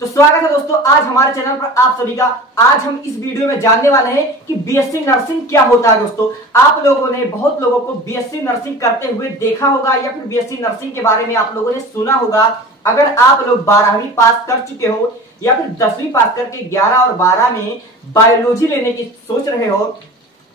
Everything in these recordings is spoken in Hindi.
तो स्वागत है दोस्तों आज हमारे चैनल पर आप सभी का। आज हम इस वीडियो में जानने वाले हैं कि बीएससी नर्सिंग क्या होता है। दोस्तों आप लोगों ने बहुत लोगों को बीएससी नर्सिंग करते हुए देखा होगा या फिर बीएससी नर्सिंग के बारे में आप लोगों ने सुना होगा। अगर आप लोग 12वीं पास कर चुके हो या फिर 10वीं पास करके 11 और 12 में बायोलॉजी लेने की सोच रहे हो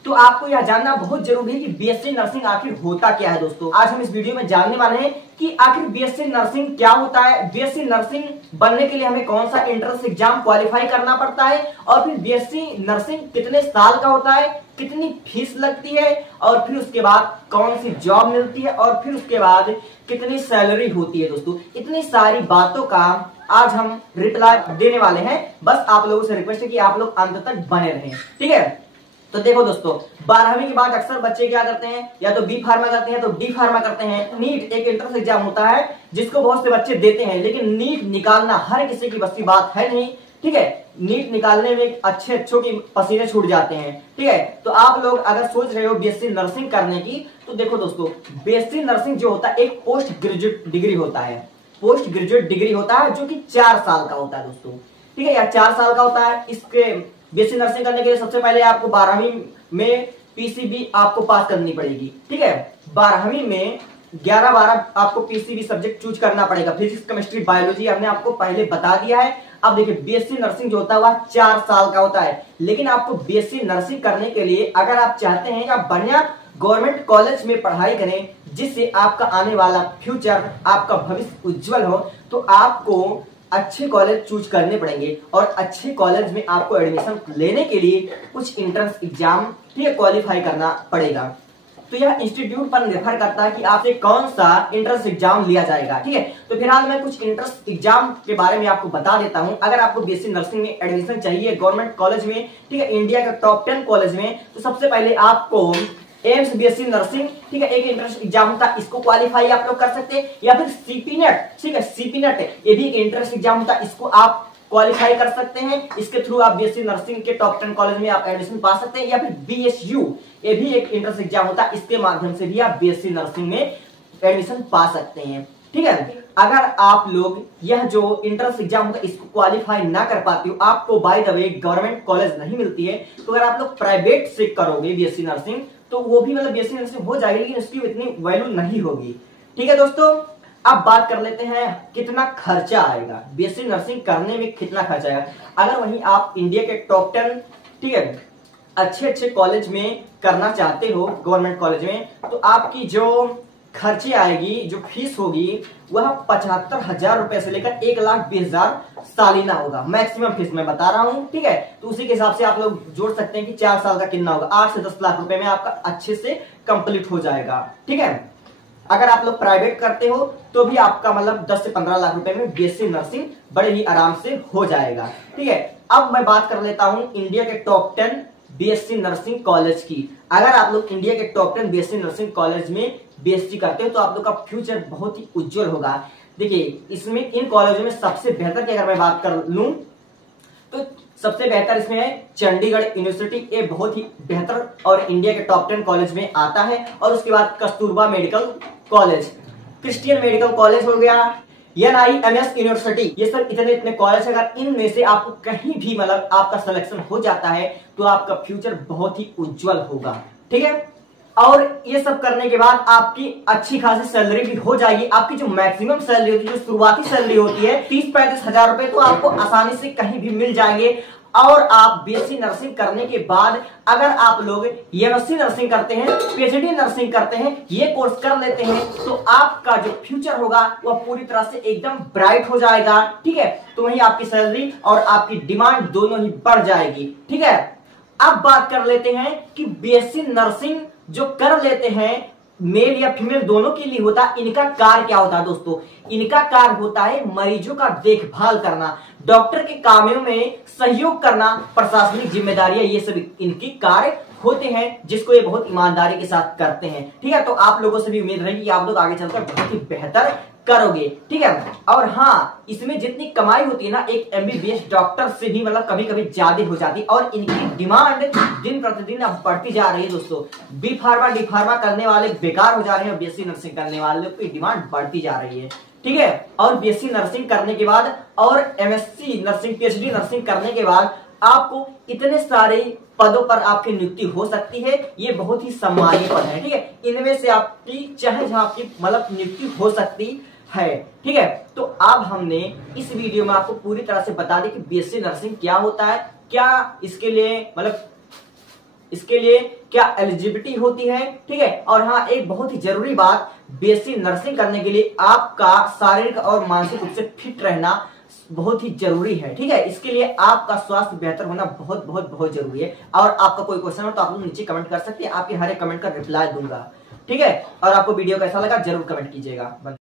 तो आपको यह जानना बहुत जरूरी है कि बीएससी नर्सिंग आखिर होता क्या है। दोस्तों आज हम इस वीडियो में जानने वाले हैं कि आखिर बीएससी नर्सिंग क्या होता है, बीएससी नर्सिंग बनने के लिए हमें कौन सा एंट्रेंस एग्जाम क्वालिफाई करना पड़ता है और फिर बीएससी नर्सिंग कितने साल का होता है, कितनी फीस लगती है और फिर उसके बाद कौन सी जॉब मिलती है और फिर उसके बाद कितनी सैलरी होती है। दोस्तों इतनी सारी बातों का आज हम रिप्लाई देने वाले हैं। बस आप लोगों से रिक्वेस्ट है कि आप लोग अंत तक बने रहें, ठीक है। तो देखो दोस्तों 12वीं के बाद अक्सर बच्चे क्या करते हैं, या तो बी फार्मा करते हैं तो डी फार्मा करते हैं। नीट एक एंट्रेंस एग्जाम होता है जिसको बहुत से बच्चे देते हैं, लेकिन नीट निकालना हर किसी की बस की बात है नहीं, ठीक है। नीट निकालने में अच्छों की पसीने छूट जाते हैं, ठीक है। तो आप लोग अगर सोच रहे हो बीएससी नर्सिंग करने की तो देखो दोस्तों बीएससी नर्सिंग जो होता है एक पोस्ट ग्रेजुएट डिग्री होता है। पोस्ट ग्रेजुएट डिग्री होता है जो कि 4 साल का होता है दोस्तों, ठीक है। या 4 साल का होता है। इसके बीएससी नर्सिंग करने के लिए सबसे पहले आपको 12वीं में पीसीबी आपको पास करनी पड़ेगी, ठीक है। 12वीं में 11-12 आपको पीसीबी सब्जेक्ट चूज करना पड़ेगा। फिजिक्स, केमिस्ट्री, बायोलॉजी हमने आपको पहले बता दिया है। अब देखिए बीएससी नर्सिंग जो होता है वह 4 साल का होता है, लेकिन आपको बीएससी नर्सिंग करने के लिए अगर आप चाहते हैं कि आप बढ़िया गवर्नमेंट कॉलेज में पढ़ाई करें जिससे आपका आने वाला फ्यूचर, आपका भविष्य उज्जवल हो, तो आपको अच्छे कॉलेज चूज करने पड़ेंगे और अच्छे कॉलेज में आपको एडमिशन लेने के लिए कुछ एंट्रेंस एग्जाम, ठीक है, क्वालिफाई करना पड़ेगा। तो यह इंस्टीट्यूट पर निर्भर करता है कि आपसे कौन सा एंट्रेंस एग्जाम लिया जाएगा, ठीक है। तो फिलहाल मैं कुछ एंट्रेंस एग्जाम के बारे में आपको बता देता हूं। अगर आपको बीएससी नर्सिंग में एडमिशन चाहिए गवर्नमेंट कॉलेज में, ठीक है, इंडिया का टॉप 10 कॉलेज में, तो सबसे पहले आपको एम्स बीएससी नर्सिंग, ठीक है, एक एंट्रेंस एग्जाम होता है, इसको क्वालिफाई आप लोग कर सकते हैं। या फिर सीपीनेट, ठीक है, सीपीनेट ये भी एक एंट्रेंस एग्जाम होता है, इसको आप क्वालिफाई कर सकते हैं। इसके थ्रू आप बीएससी नर्सिंग के टॉप 10 कॉलेज में आप एडमिशन पा सकते हैं। या फिर बीएसयू ये भी एक एंट्रेंस एग्जाम होता है, इसके माध्यम से भी आप बीएससी नर्सिंग में एडमिशन पा सकते हैं, ठीक है। अगर आप लोग यह जो एंट्रेंस एग्जाम होता है इसको क्वालिफाई ना कर पाते हो, आपको by the way government college नहीं मिलती है, तो अगर आप लोग प्राइवेट से करोगे बीएससी नर्सिंग तो वो भी मतलब बीएससी नर्सिंग हो जाएगी, लेकिन उसकी इतनी वैल्यू नहीं होगी, ठीक है। दोस्तों अब बात कर लेते हैं कितना खर्चा आएगा बीएससी नर्सिंग करने में, कितना खर्चा आएगा। अगर वहीं आप इंडिया के टॉप 10, ठीक है, अच्छे कॉलेज में करना चाहते हो गवर्नमेंट कॉलेज में, तो आपकी जो खर्चे आएगी, जो फीस होगी वह 75,000 रुपए से लेकर 1,20,000 सालाना होगा। मैक्सिमम फीस मैं बता रहा हूं, ठीक है। तो उसी के हिसाब से आप लोग जोड़ सकते हैं कि 4 साल का कितना होगा। 8 से 10 लाख रुपए में आपका अच्छे से कंप्लीट हो जाएगा, ठीक है। अगर आप लोग प्राइवेट करते हो तो भी आपका मतलब 10 से 15 लाख रुपए में बीएससी नर्सिंग बड़े ही आराम से हो जाएगा, ठीक है। अब मैं बात कर लेता हूं इंडिया के टॉप 10 बीएससी नर्सिंग कॉलेज की। अगर आप लोग इंडिया के टॉप 10 बीएससी नर्सिंग कॉलेज में बीएससी करते हो तो आप लोग का फ्यूचर बहुत ही उज्जवल होगा। देखिए इसमें इन कॉलेजों में सबसे बेहतर की अगर मैं बात कर लूं तो सबसे बेहतर इसमें है चंडीगढ़ यूनिवर्सिटी। ये बहुत ही बेहतर और इंडिया के टॉप 10 कॉलेज में आता है। और उसके बाद Kasturba medical college, Christian medical college हो गया, NIMS यूनिवर्सिटी, ये सब इतने कॉलेज। अगर इनमें से आपको कहीं भी मतलब आपका सिलेक्शन हो जाता है तो आपका फ्यूचर बहुत ही उज्जवल होगा, ठीक है। और ये सब करने के बाद आपकी अच्छी खासी सैलरी भी हो जाएगी। आपकी जो मैक्सिमम सैलरी होती है, जो शुरुआती सैलरी होती है 30-35 हजार रुपए, तो आपको आसानी से कहीं भी मिल जाएंगे। और आप बीएससी नर्सिंग करने के बाद अगर आप लोग एमएससी नर्सिंग करते हैं, पीएचडी नर्सिंग करते हैं, ये कोर्स कर लेते हैं, तो आपका जो फ्यूचर होगा वह पूरी तरह से एकदम ब्राइट हो जाएगा, ठीक है। तो वहीं आपकी सैलरी और आपकी डिमांड दोनों ही बढ़ जाएगी, ठीक है। अब बात कर लेते हैं कि बीएससी नर्सिंग जो कर लेते हैं मेल या फीमेल दोनों के लिए होता है, इनका कार्य क्या होता है। दोस्तों इनका कार्य होता है मरीजों का देखभाल करना, डॉक्टर के कामों में सहयोग करना, प्रशासनिक जिम्मेदारियां, ये सब इनकी कार्य होते हैं, जिसको ये बहुत ईमानदारी के साथ करते हैं, ठीक है। तो आप लोगों से भी उम्मीद रहेगी कि आप लोग आगे चलकर बहुत ही बेहतर करोगे, ठीक है। और हाँ, इसमें जितनी कमाई होती है ना एक एमबीबीएस डॉक्टर से भी मतलब कभी कभी ज्यादा हो जाती है। और इनकी डिमांड दिन प्रतिदिन अब बढ़ती जा रही है। दोस्तों बी फार्मा डी फार्मा करने वाले बेकार हो जा रहे हैं, बीएससी नर्सिंग करने वाले की डिमांड बढ़ती जा रही है, ठीक है। और बीएससी नर्सिंग करने के बाद और एमएससी नर्सिंग, पीएचडी नर्सिंग करने के बाद आपको इतने सारे पदों पर आपकी नियुक्ति हो सकती है। ये बहुत ही सम्मानीय पद है, ठीक है। इनमें से आपकी चाहे जहां आपकी मतलब नियुक्ति हो सकती है, ठीक है। तो अब हमने इस वीडियो में आपको पूरी तरह से बता दें कि बीएससी नर्सिंग क्या होता है, क्या इसके लिए मतलब इसके लिए क्या एलिजिबिलिटी होती है, ठीक है। और हाँ, एक बहुत ही जरूरी बात, बीएससी नर्सिंग करने के लिए आपका शारीरिक और मानसिक रूप से फिट रहना बहुत ही जरूरी है, ठीक है। इसके लिए आपका स्वास्थ्य बेहतर होना बहुत बहुत बहुत जरूरी है। और आपका कोई क्वेश्चन हो तो आप लोग नीचे कमेंट कर सकते हैं, आपके हर एक कमेंट का रिप्लाई दूंगा, ठीक है। और आपको वीडियो कैसा लगा जरूर कमेंट कीजिएगा।